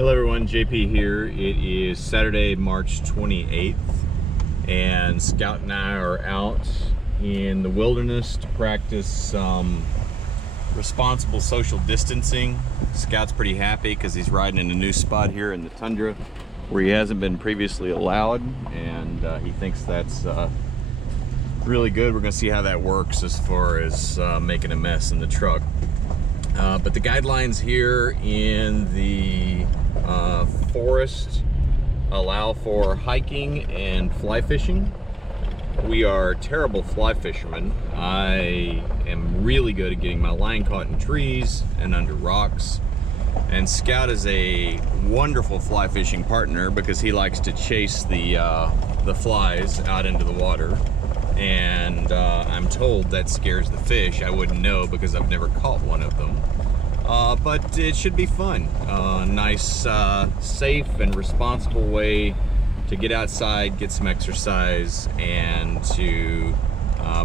Hello everyone, JP here. It is Saturday, March 28th, and Scout and I are out in the wilderness to practice some responsible social distancing. Scout's pretty happy because he's riding in a new spot here in the Tundra where he hasn't been previously allowed, and he thinks that's really good. We're going to see how that works as far as making a mess in the truck. But the guidelines here in the forest allow for hiking and fly fishing. We are terrible fly fishermen. I am really good at getting my line caught in trees and under rocks. And Scout is a wonderful fly fishing partner because he likes to chase the flies out into the water. And I'm told that scares the fish. I wouldn't know because I've never caught one of them. But it should be fun. Nice, safe and responsible way to get outside, get some exercise, and to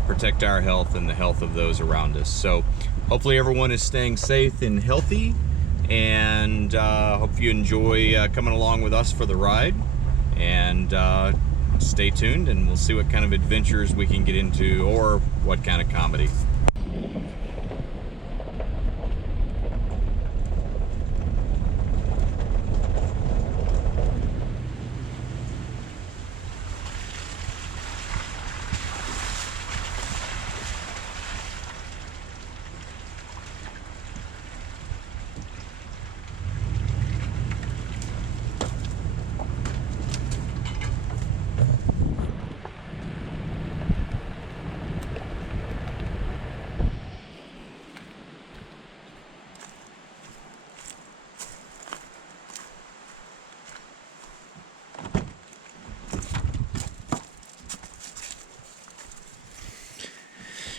protect our health and the health of those around us. So hopefully everyone is staying safe and healthy, and hope you enjoy coming along with us for the ride. And stay tuned, and we'll see what kind of adventures we can get into, or what kind of comedy.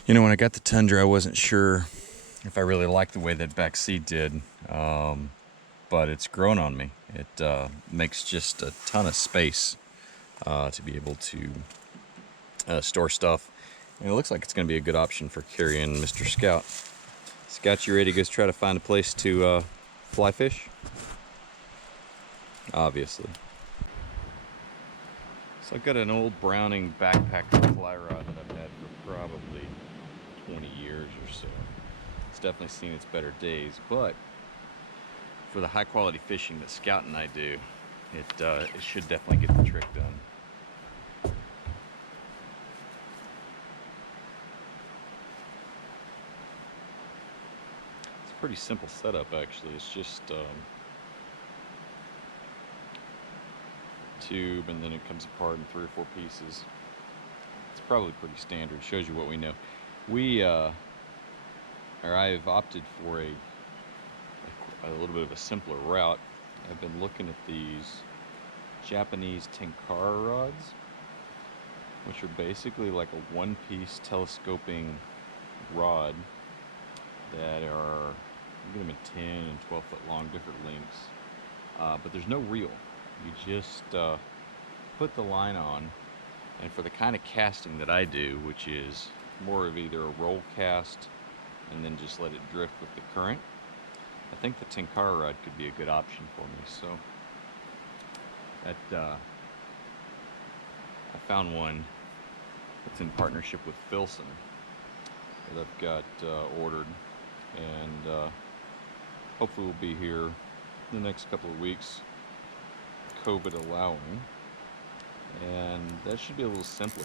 You know, when I got the Tundra, I wasn't sure if I really liked the way that back seat did, but it's grown on me. It makes just a ton of space to be able to store stuff. And it looks like it's going to be a good option for carrying Mr. Scout. Scout, you ready to go try to find a place to fly fish? Obviously. So I've got an old Browning backpacker fly rod that I've had for probably 20 years or so. It's definitely seen its better days, but for the high quality fishing that Scout and I do, it should definitely get the trick done. It's a pretty simple setup actually. It's just tube, and then it comes apart in 3 or 4 pieces. It's probably pretty standard. Shows you what we know. I've opted for a little bit of a simpler route. I've been looking at these Japanese tenkara rods, which are basically like a one-piece telescoping rod that are, you get them in 10 and 12 foot long, different lengths, but there's no reel. You just put the line on, and for the kind of casting that I do, which is more of either a roll cast and then just let it drift with the current, I think the tenkara rod could be a good option for me. So I found one that's in partnership with Filson that I've got ordered, and hopefully will be here in the next couple of weeks, COVID allowing, and that should be a little simpler.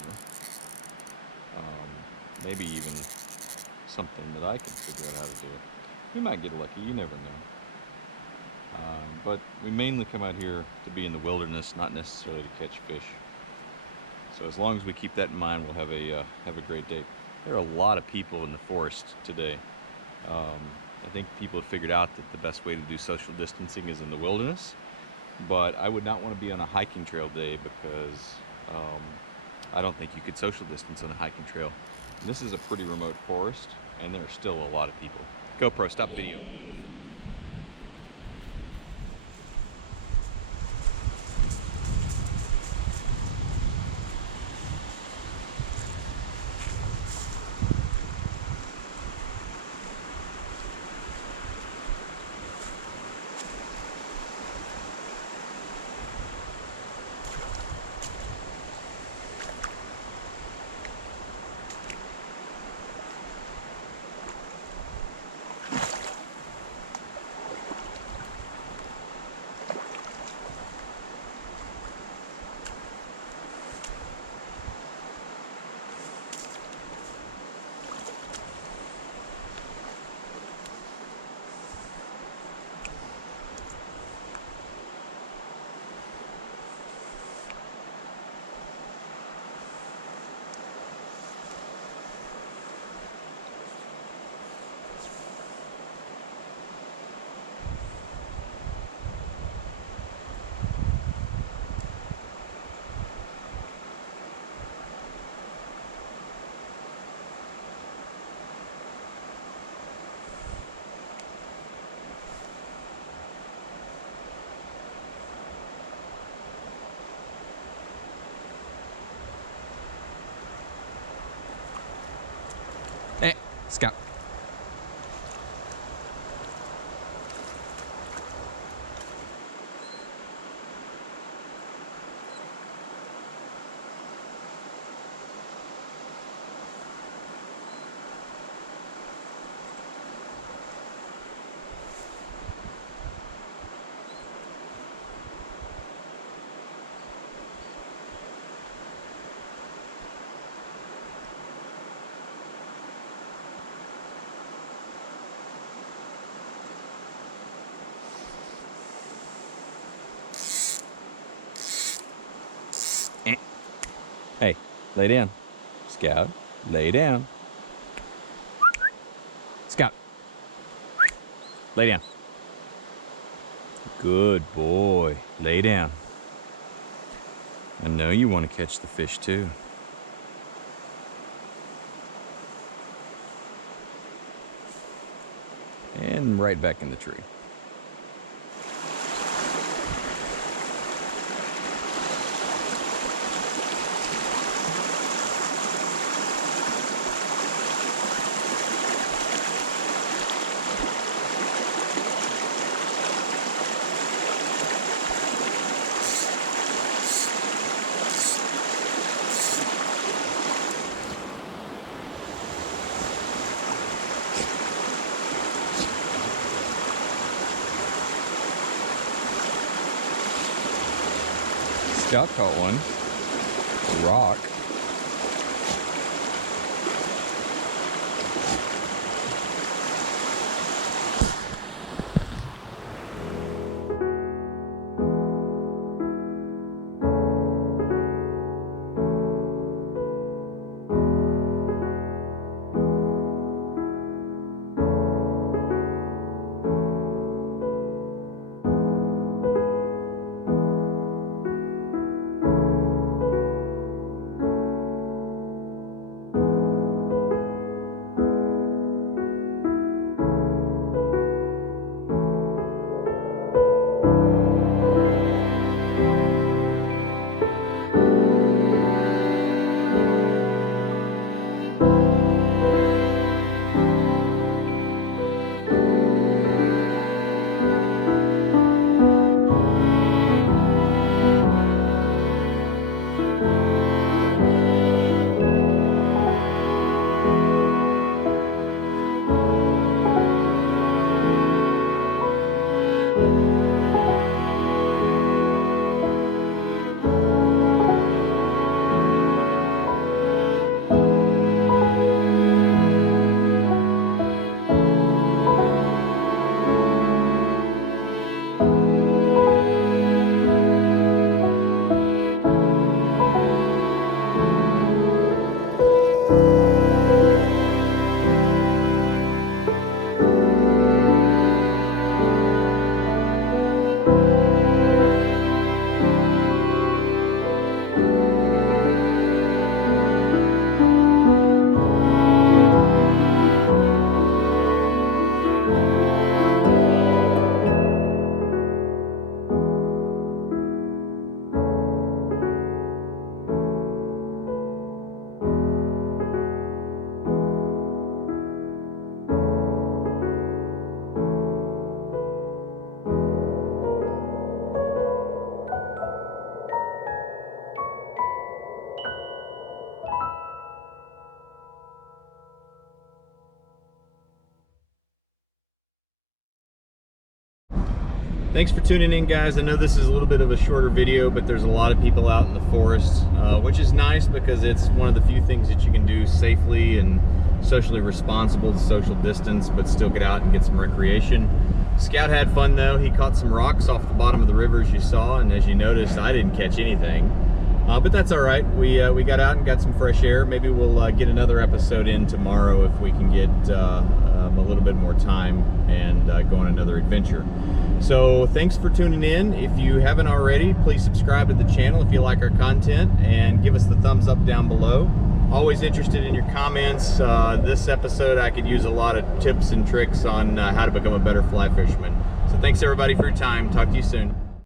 Maybe even something that I can figure out how to do. We might get lucky, you never know. But we mainly come out here to be in the wilderness, not necessarily to catch fish. So as long as we keep that in mind, we'll have a great day. There are a lot of people in the forest today. I think people have figured out that the best way to do social distancing is in the wilderness. But I would not want to be on a hiking trail day because I don't think you could social distance on a hiking trail. And this is a pretty remote forest, and there are still a lot of people. GoPro, stop video. Scout. Hey, lay down. Scout, lay down. Scout, lay down. Good boy, lay down. I know you want to catch the fish too. And right back in the tree. Scout caught one. Rock. Thanks for tuning in, guys. I know this is a little bit of a shorter video, but there's a lot of people out in the forest, which is nice because it's one of the few things that you can do safely and socially responsible to social distance, but still get out and get some recreation. Scout had fun though. He caught some rocks off the bottom of the river, as you saw, and as you noticed, I didn't catch anything. But that's all right. We got out and got some fresh air. Maybe we'll get another episode in tomorrow if we can get a little bit more time and go on another adventure. So thanks for tuning in. If you haven't already, please subscribe to the channel if you like our content and give us the thumbs up down below. Always interested in your comments. This episode I could use a lot of tips and tricks on how to become a better fly fisherman. So thanks everybody for your time. Talk to you soon.